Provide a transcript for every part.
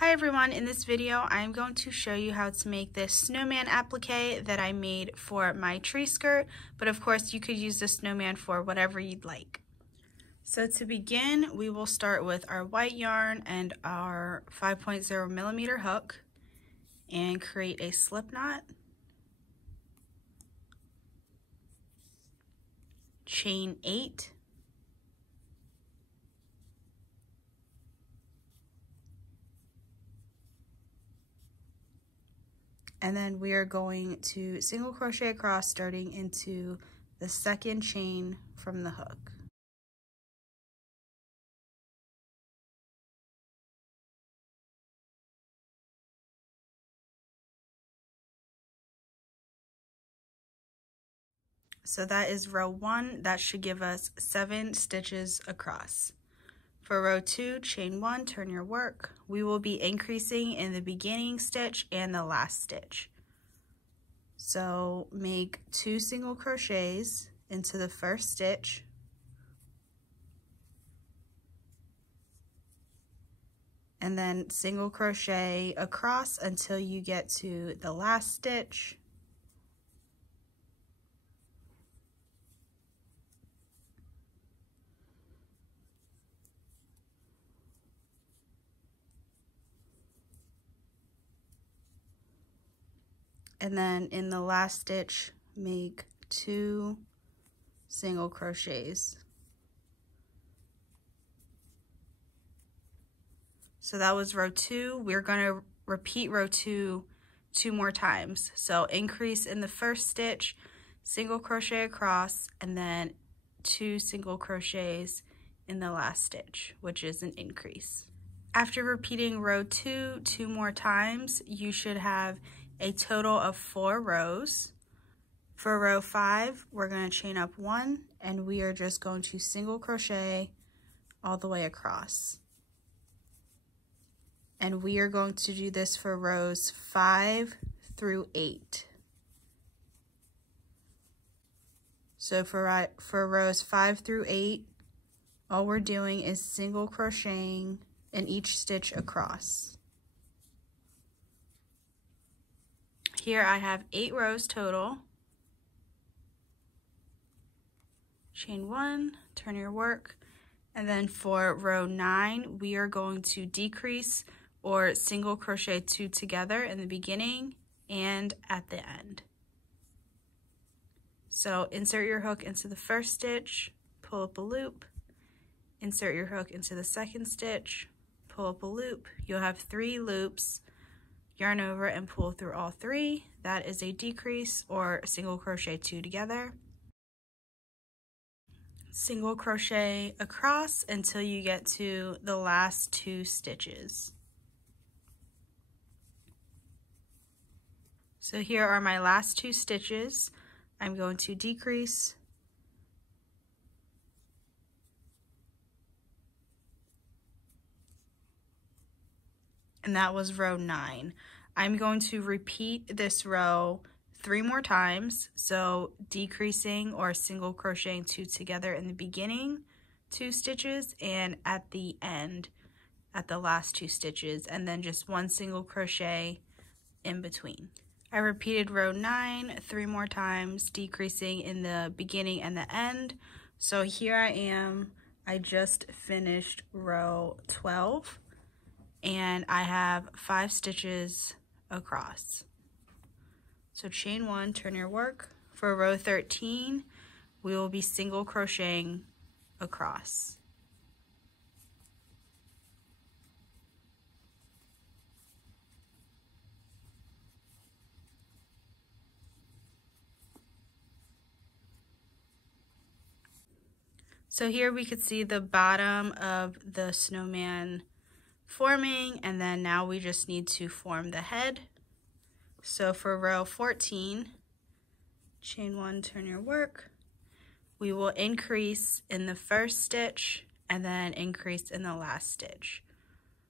Hi everyone, in this video I'm going to show you how to make this snowman applique that I made for my tree skirt, but of course you could use the snowman for whatever you'd like. So to begin, we will start with our white yarn and our 5.0 millimeter hook and create a slip knot, chain 8, and then we are going to single crochet across starting into the second chain from the hook. So that is row 1. That should give us 7 stitches across. For row 2, chain 1, turn your work. We will be increasing in the beginning stitch and the last stitch. So make 2 single crochets into the first stitch, and then single crochet across until you get to the last stitch. And then in the last stitch, make 2 single crochets. So that was row 2. We're going to repeat row 2 2 more times. So increase in the first stitch, single crochet across, and then 2 single crochets in the last stitch, which is an increase. After repeating row 2 2 more times, you should have a total of 4 rows. For row 5, we're going to chain up 1, and we are just going to single crochet all the way across. And we are going to do this for rows 5 through 8. So for rows 5 through 8, all we're doing is single crocheting in each stitch across. Here I have 8 rows total. Chain 1, turn your work, and then for row 9, we are going to decrease or single crochet 2 together in the beginning and at the end. So insert your hook into the first stitch, pull up a loop, insert your hook into the second stitch, pull up a loop. You'll have 3 loops. Yarn over and pull through all 3. That is a decrease or single crochet 2 together. Single crochet across until you get to the last 2 stitches. So here are my last 2 stitches. I'm going to decrease, and that was row 9. I'm going to repeat this row 3 more times, so decreasing or single crocheting 2 together in the beginning 2 stitches and at the end at the last 2 stitches, and then just 1 single crochet in between. I repeated row 9 3 more times, decreasing in the beginning and the end. So here I am, I just finished row 12. And I have 5 stitches across. So chain 1, turn your work. For row 13, we will be single crocheting across. So here we could see the bottom of the snowman forming, and then now we just need to form the head. So for row 14, chain 1, turn your work. We will increase in the first stitch and then increase in the last stitch.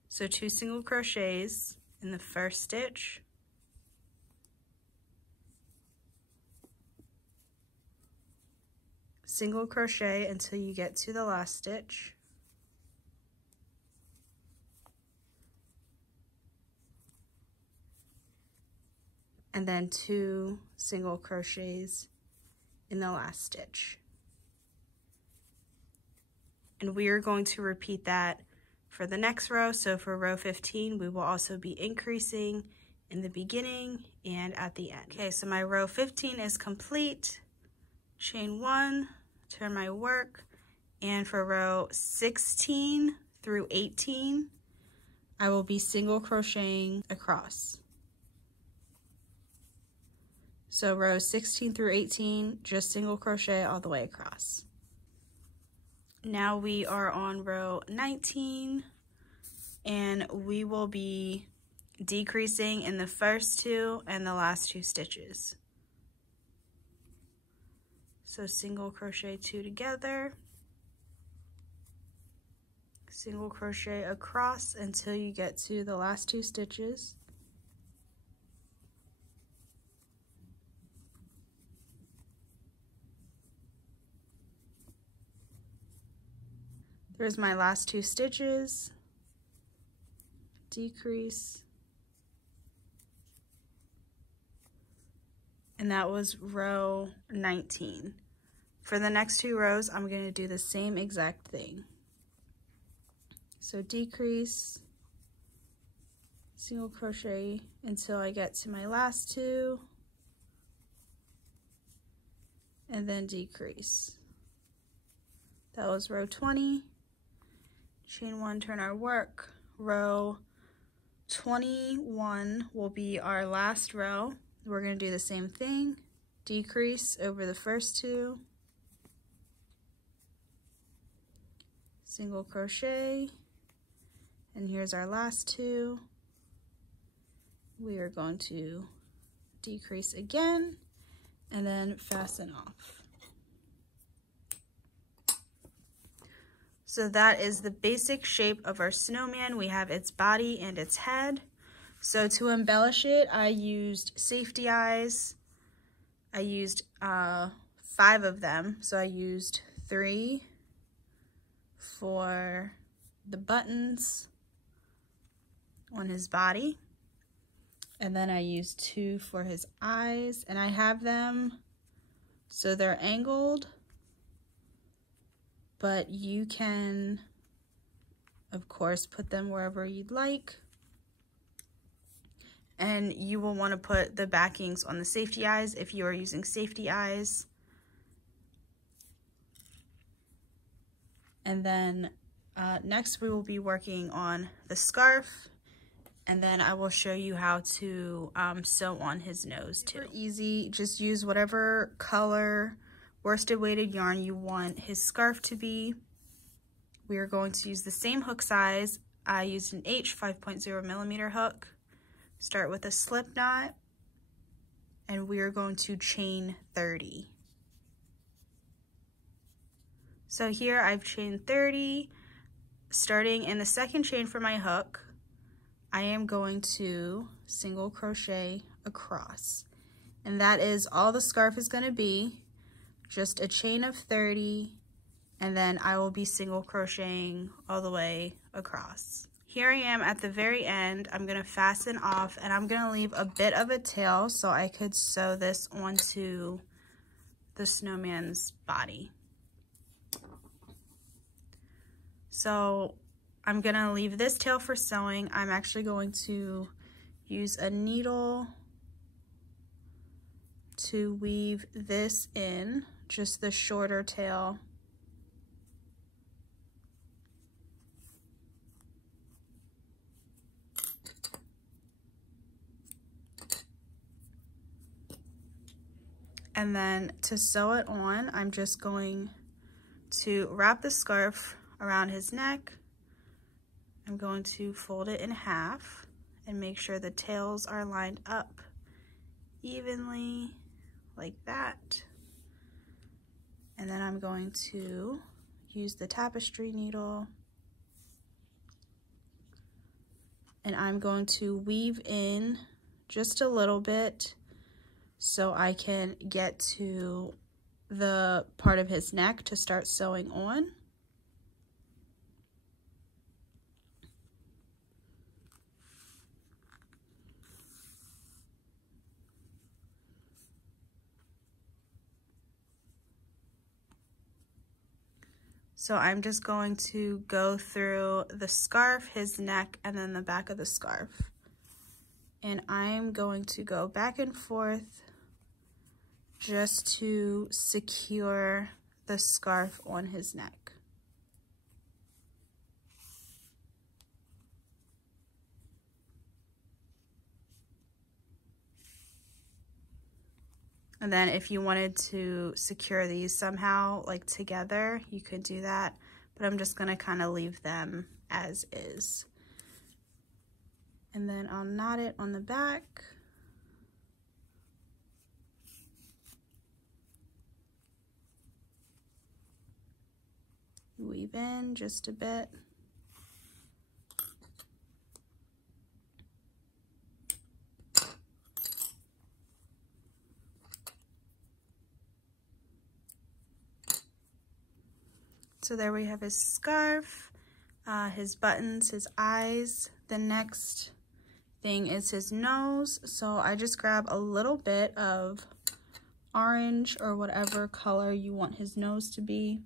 So 2 single crochets in the first stitch, single crochet until you get to the last stitch, and then 2 single crochets in the last stitch. And we are going to repeat that for the next row. So for row 15, we will also be increasing in the beginning and at the end. Okay, so my row 15 is complete. Chain 1, turn my work, and for row 16 through 18, I will be single crocheting across. So rows 16 through 18, just single crochet all the way across. Now we are on row 19, and we will be decreasing in the first 2 and the last 2 stitches. So single crochet 2 together, single crochet across until you get to the last 2 stitches. There's my last 2 stitches, decrease, and that was row 19. For the next 2 rows, I'm going to do the same exact thing. So decrease, single crochet until I get to my last 2, and then decrease. That was row 20. Chain 1, turn our work. Row 21 will be our last row. We're going to do the same thing. Decrease over the first 2. Single crochet. And here's our last 2. We are going to decrease again and then fasten off. So that is the basic shape of our snowman. We have its body and its head. So to embellish it, I used safety eyes. I used 5 of them. So I used 3 for the buttons on his body. And then I used 2 for his eyes. And I have them so they're angled, but you can, of course, put them wherever you'd like. And you will want to put the backings on the safety eyes if you are using safety eyes. And then next we will be working on the scarf, and then I will show you how to sew on his nose too. Super easy, just use whatever color worsted weighted yarn you want his scarf to be. We are going to use the same hook size. I used an H 5.0 millimeter hook. Start with a slip knot, and we are going to chain 30. So here I've chained 30. Starting in the second chain for my hook, I am going to single crochet across. And that is all the scarf is going to be. Just a chain of 30, and then I will be single crocheting all the way across. Here I am at the very end. I'm going to fasten off, and I'm going to leave a bit of a tail so I could sew this onto the snowman's body. So I'm going to leave this tail for sewing. I'm actually going to use a needle to weave this in, just the shorter tail. And then to sew it on, I'm just going to wrap the scarf around his neck. I'm going to fold it in half and make sure the tails are lined up evenly like that. And then I'm going to use the tapestry needle, and I'm going to weave in just a little bit so I can get to the part of his neck to start sewing on. So I'm just going to go through the scarf, his neck, and then the back of the scarf. And I'm going to go back and forth just to secure the scarf on his neck. And then if you wanted to secure these somehow, like together, you could do that. But I'm just gonna kind of leave them as is. And then I'll knot it on the back. Weave in just a bit. So there we have his scarf, his buttons, his eyes. The next thing is his nose. So I just grab a little bit of orange or whatever color you want his nose to be.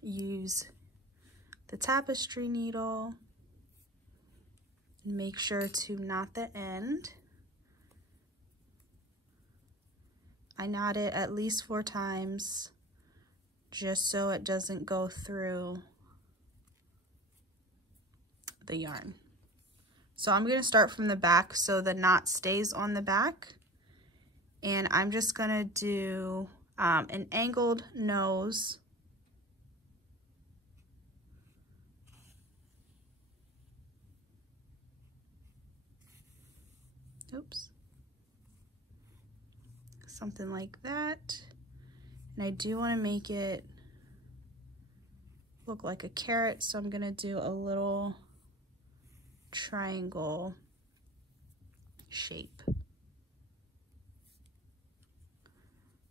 Use the tapestry needle. Make sure to knot the end. I knot it at least 4 times. Just so it doesn't go through the yarn. So I'm going to start from the back so the knot stays on the back. And I'm just going to do an angled nose. Oops. Something like that. And I do want to make it look like a carrot, so I'm going to do a little triangle shape.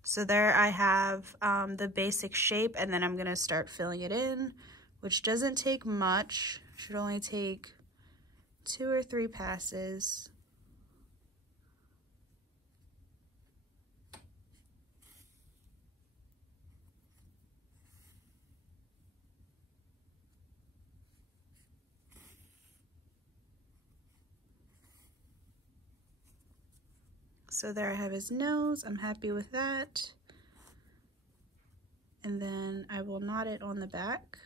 So there I have the basic shape, and then I'm going to start filling it in, which doesn't take much. Should only take 2 or 3 passes. So there I have his nose. I'm happy with that. And then I will knot it on the back.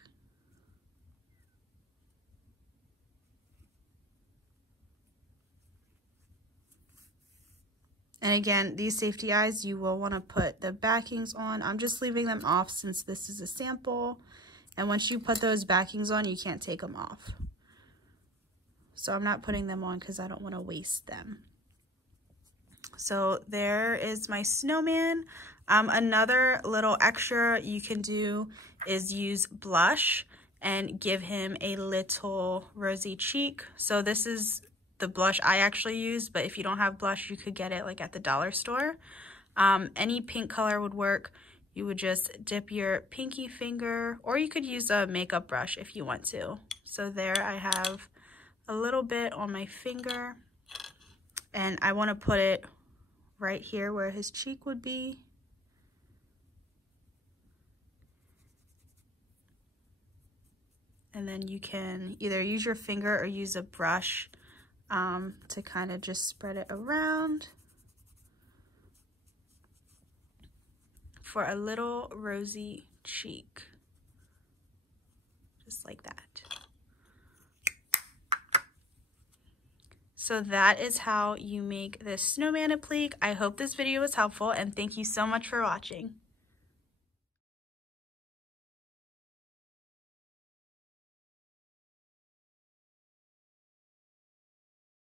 And again, these safety eyes, you will want to put the backings on. I'm just leaving them off since this is a sample. And once you put those backings on, you can't take them off. So I'm not putting them on because I don't want to waste them. So there is my snowman. Another little extra you can do is use blush and give him a little rosy cheek. So this is the blush I actually use, but if you don't have blush, you could get it like at the dollar store. Any pink color would work. You would just dip your pinky finger, or you could use a makeup brush if you want to. So there I have a little bit on my finger, and I want to put it right here where his cheek would be. And then you can either use your finger or use a brush to kind of just spread it around for a little rosy cheek, just like that. So that is how you make this snowman applique. I hope this video was helpful, and thank you so much for watching.